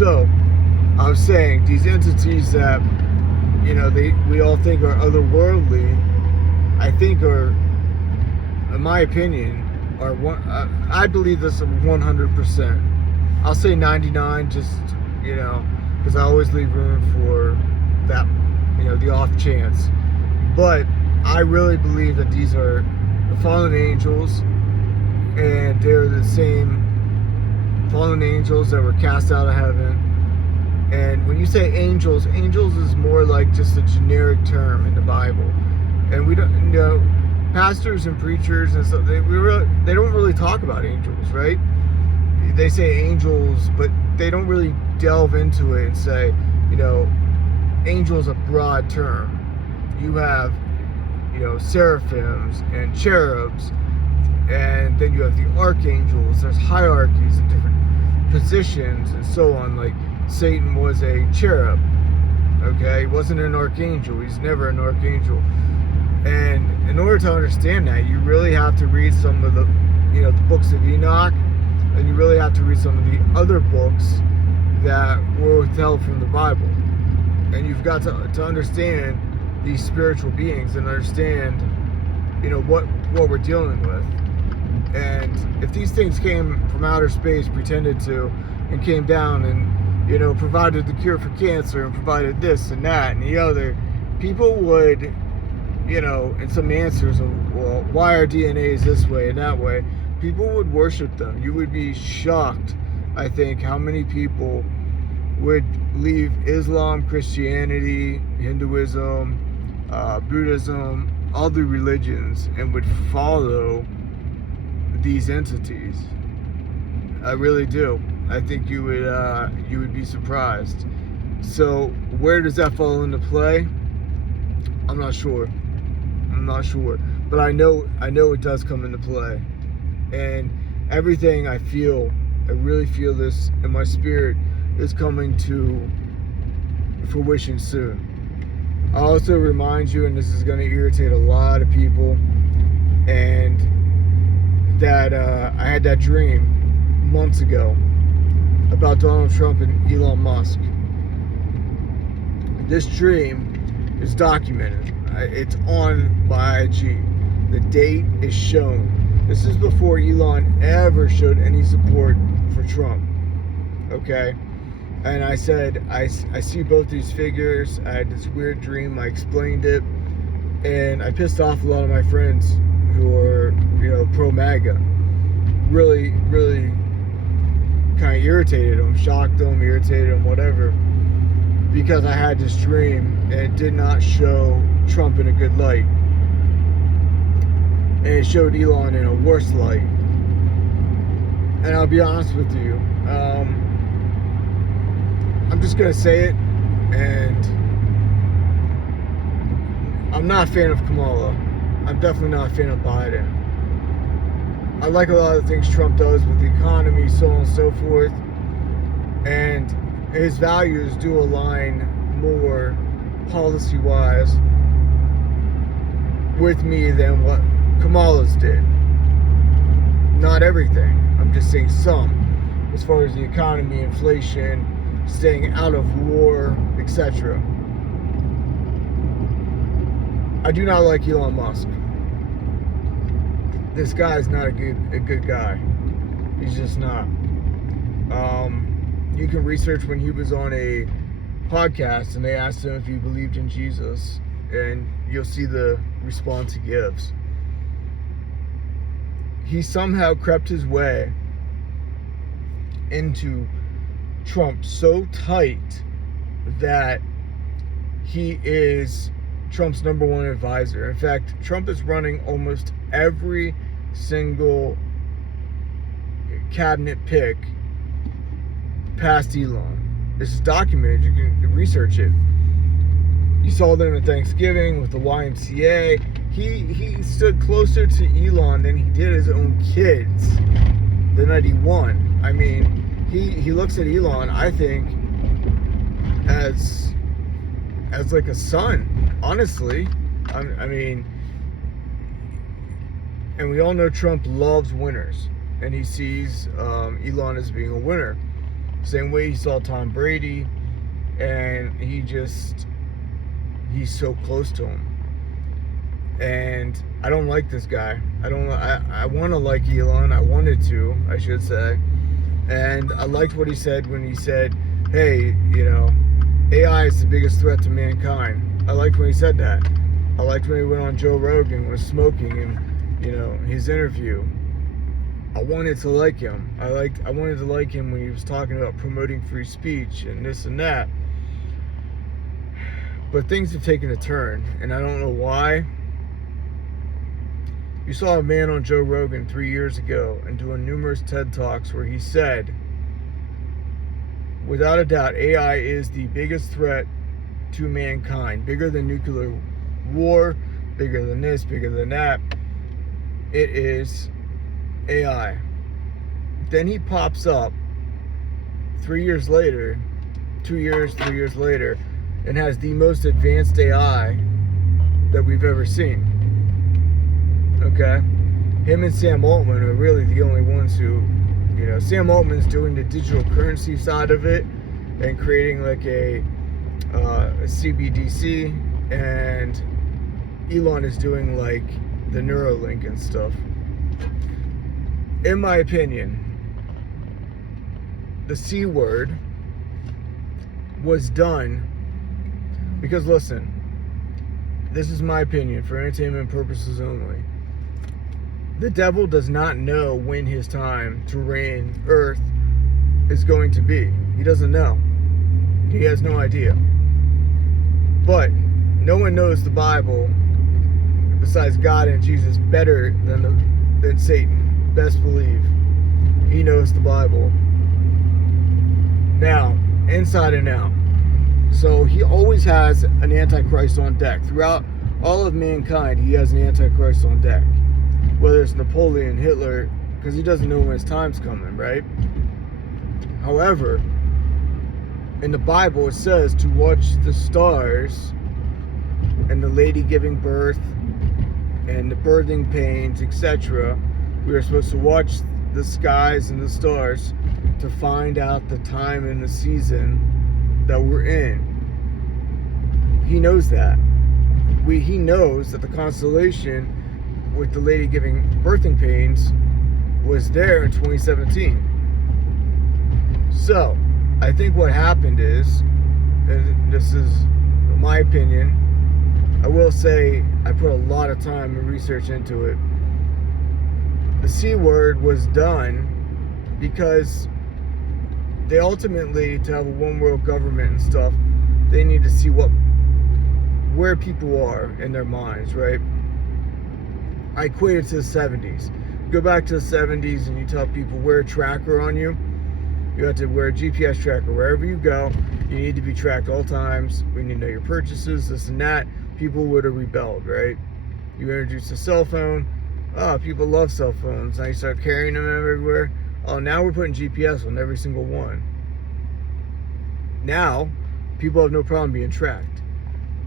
So, I was saying these entities that we all think are otherworldly, I think are, in my opinion, are one. I believe this 100%. I'll say 99, just because I always leave room for that, the off chance. But I really believe that these are the fallen angels, and they're the same fallen angels that were cast out of heaven. And when you say angels, angels is more like just a generic term in the Bible. And we don't, pastors and preachers and stuff, they don't really talk about angels, right? They say angels, but they don't really delve into it and say, angel's a broad term. You have, seraphims and cherubs, and then you have the archangels. There's hierarchies and different positions and so on. Like Satan was a cherub, okay? He wasn't an archangel. He's never an archangel. And in order to understand that, you really have to read some of the, the books of Enoch, and you really have to read some of the other books that were withheld from the Bible. And you've got to understand these spiritual beings and understand, what we're dealing with. And if these things came from outer space, pretended to, and came down and, provided the cure for cancer and provided this and that and the other, people would, and some answers of, well, why our DNA is this way and that way, people would worship them. You would be shocked, I think, how many people would leave Islam, Christianity, Hinduism, Buddhism, all the religions, and would follow these entities. I really do. I think you would be surprised. So where does that fall into play? I'm not sure, but I know it does come into play. And everything I really feel this in my spirit, is coming to fruition soon. I'll also remind you, and this is going to irritate a lot of people, and that I had that dream months ago about Donald Trump and Elon Musk. This dream is documented. It's on my IG. The date is shown. This is before Elon ever showed any support for Trump. Okay? And I said, I see both these figures. I had this weird dream. I explained it. And I pissed off a lot of my friends who are, pro-MAGA. Really, really kind of irritated them, shocked them, irritated them, whatever. Because I had this dream and it did not show Trump in a good light. And it showed Elon in a worse light. And I'll be honest with you, I'm just going to say it, and I'm not a fan of Kamala. I'm definitely not a fan of Biden. I like a lot of the things Trump does with the economy, so on and so forth, and his values do align more policy-wise with me than what Kamala's did. Not everything. I'm just saying some, as far as the economy, inflation, staying out of war, etc. I do not like Elon Musk. This guy is not a good guy. He's just not. You can research when he was on a podcast and they asked him if he believed in Jesus, and you'll see the response he gives. He somehow crept his way into Trump so tight that he is Trump's number one advisor. In fact, Trump is running almost every single cabinet pick past Elon. This is documented. You can research it. You saw them at Thanksgiving with the YMCA. He stood closer to Elon than he did his own kids the night he won. I mean, he looks at Elon, I think, as like a son, honestly. I mean, and we all know Trump loves winners, and he sees Elon as being a winner. Same way he saw Tom Brady, and he's so close to him. And I don't like this guy. I want to like Elon. I wanted to, I should say. And I liked what he said when he said, hey, AI is the biggest threat to mankind. I liked when he said that. I liked when he went on Joe Rogan, was smoking, and his interview. I wanted to like him. I wanted to like him when he was talking about promoting free speech and this and that. But things have taken a turn, and I don't know why. You saw a man on Joe Rogan 3 years ago and doing numerous TED Talks where he said, without a doubt, AI is the biggest threat to mankind, bigger than nuclear war, bigger than this, bigger than that. It is AI. Then he pops up 3 years later, 2 years, 3 years later, and has the most advanced AI that we've ever seen. Okay? Him and Sam Altman are really the only ones who, Sam Altman's doing the digital currency side of it and creating like a CBDC, and Elon is doing like the Neuralink and stuff. In my opinion, the C word was done because, listen, this is my opinion for entertainment purposes only. The devil does not know when his time to reign earth is going to be. He doesn't know. He has no idea. But no one knows the Bible besides God and Jesus better than Satan. Best believe. He knows the Bible. Now, inside and out. So he always has an Antichrist on deck. Throughout all of mankind, he has an Antichrist on deck. Whether it's Napoleon, Hitler, because he doesn't know when his time's coming, right? However, in the Bible it says to watch the stars and the lady giving birth and the birthing pains, etc. We are supposed to watch the skies and the stars to find out the time and the season that we're in. He knows that. He knows that the constellation with the lady giving birthing pains was there in 2017. So, I think what happened is, and this is my opinion, I will say I put a lot of time and research into it. The C word was done because they ultimately, to have a one world government and stuff, they need to see where people are in their minds, right? I equate it to the 70s. Go back to the 70s and you tell people wear a tracker on you. You have to wear a GPS tracker wherever you go. You need to be tracked all times. We need to know your purchases, this and that. People would have rebelled, right? You introduce a cell phone. Oh, people love cell phones. Now you start carrying them everywhere. Oh, now we're putting GPS on every single one. Now, people have no problem being tracked.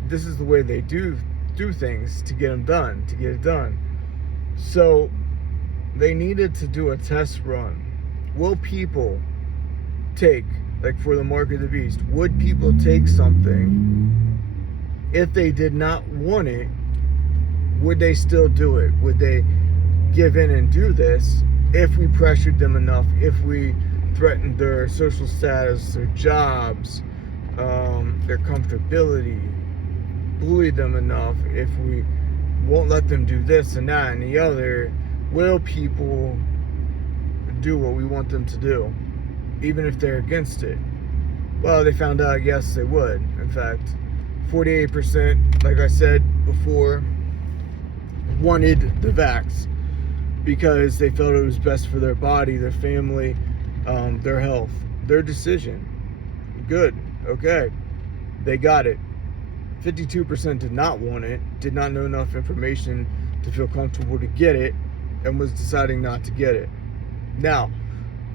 This is the way they do things to get it done. So, they needed to do a test run. Will people take, like for the mark of the beast, would people take something if they did not want it? Would they still do it? Would they give in and do this if we pressured them enough, if we threatened their social status, their jobs, their comfortability, bullied them enough, if we won't let them do this and that and the other? Will people do what we want them to do, even if they're against it? Well, they found out, yes, they would. In fact, 48%, like I said before, wanted the vax because they felt it was best for their body, their family, their health, their decision. Good, okay, they got it. 52% did not want it, did not know enough information to feel comfortable to get it, and was deciding not to get it. Now,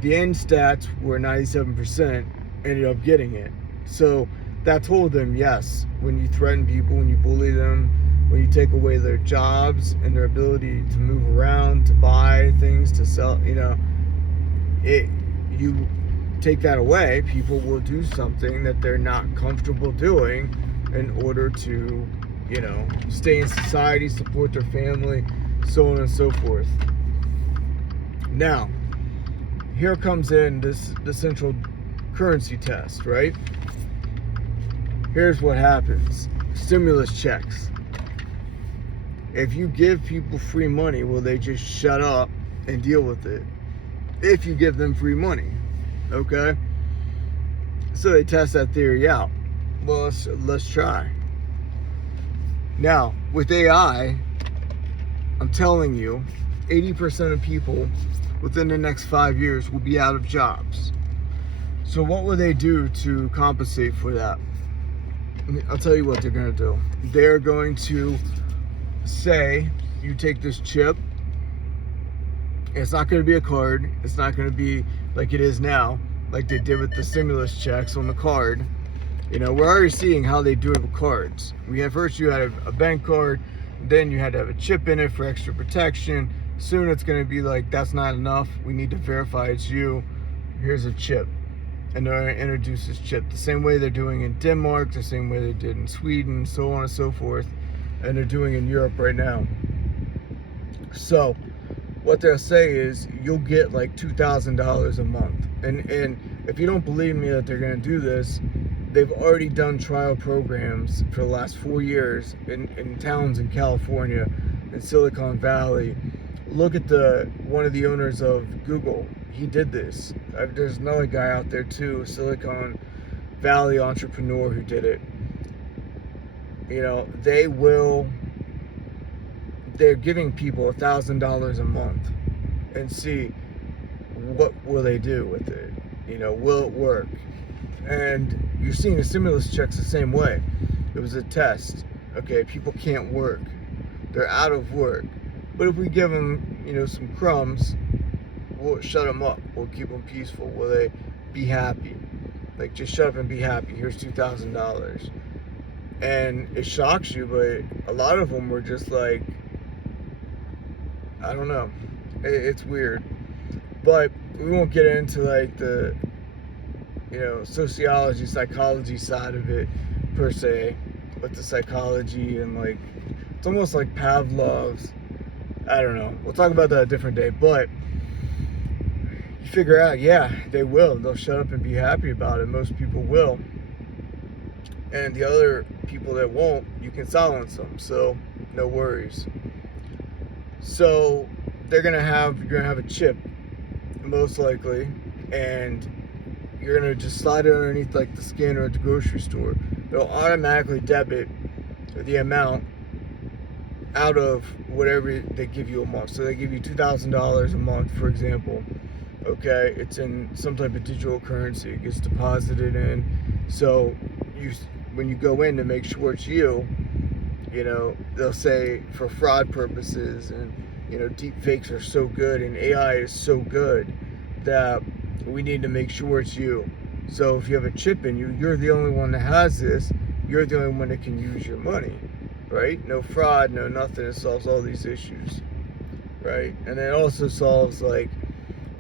the end stats were 97% ended up getting it. So that told them, yes, when you threaten people, when you bully them, when you take away their jobs and their ability to move around, to buy things, to sell, you take that away, people will do something that they're not comfortable doing in order to, stay in society, support their family, so on and so forth. Now, here comes in the central currency test, right? Here's what happens. Stimulus checks. If you give people free money, will they just shut up and deal with it? If you give them free money, okay? So they test that theory out. Well, let's try. Now, with AI, I'm telling you, 80% of people within the next 5 years will be out of jobs. So what will they do to compensate for that? I'll tell you what they're going to do. They're going to say, you take this chip. It's not going to be a card. It's not going to be like it is now, like they did with the stimulus checks on the card. We're already seeing how they do it with cards. First you had a bank card, then you had to have a chip in it for extra protection. Soon it's going to be like, that's not enough. We need to verify it's you. Here's a chip. And they're going to introduce this chip. The same way they're doing in Denmark, the same way they did in Sweden, so on and so forth. And they're doing in Europe right now. So what they'll say is you'll get like $2,000 a month. And if you don't believe me that they're going to do this, they've already done trial programs for the last 4 years in towns in California, in Silicon Valley. Look at one of the owners of Google. He did this. There's another guy out there too, Silicon Valley entrepreneur who did it. They're giving people $1,000 a month and see what will they do with it. Will it work? And you're seeing the stimulus checks the same way. It was a test. Okay, people can't work. They're out of work. But if we give them, some crumbs, we'll shut them up. We'll keep them peaceful. Will they be happy? Like, just shut up and be happy. Here's $2,000. And it shocks you, but a lot of them were just like, I don't know. It's weird. But we won't get into like the, sociology, psychology side of it per se, but the psychology and like, it's almost like Pavlov's, I don't know. We'll talk about that a different day, but you figure out, yeah, they will. They'll shut up and be happy about it. Most people will. And the other people that won't, you can silence them. So no worries. So you're gonna have a chip, most likely, and you're gonna just slide it underneath like the scanner at the grocery store. It'll automatically debit the amount out of whatever they give you a month. So they give you $2,000 a month, for example. Okay, it's in some type of digital currency. It gets deposited in. So when you go in to make sure it's you, they'll say for fraud purposes, and deep fakes are so good and AI is so good that we need to make sure it's you. So if you have a chip in you, you're the only one that has this. You're the only one that can use your money, right? No fraud, no nothing. It solves all these issues, right? And it also solves like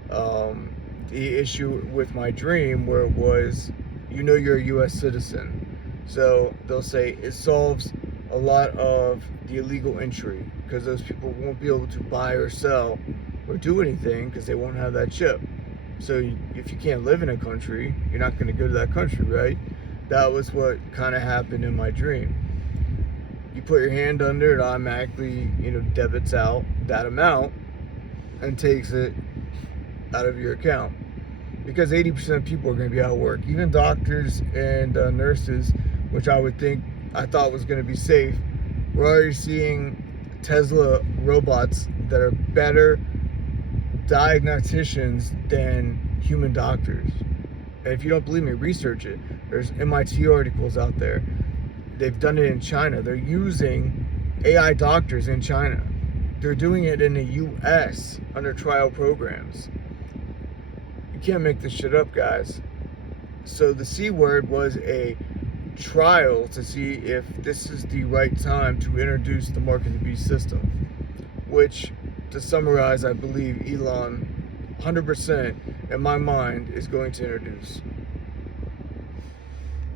the issue with my dream where it was, you're a U.S. citizen. So they'll say it solves a lot of the illegal entry because those people won't be able to buy or sell or do anything because they won't have that chip. So if you can't live in a country, you're not going to go to that country, right? That was what kind of happened in my dream. You put your hand under it, automatically, debits out that amount and takes it out of your account. Because 80% of people are going to be out of work. Even doctors and nurses, which I thought was going to be safe. We're already seeing Tesla robots that are better diagnosticians than human doctors. And if you don't believe me, research it. There's MIT articles out there. They've done it in China. They're using AI doctors in China. They're doing it in the US under trial programs. You can't make this shit up, guys. So the C word was a trial to see if this is the right time to introduce the mark of the beast system, which, to summarize, I believe Elon 100% in my mind is going to introduce.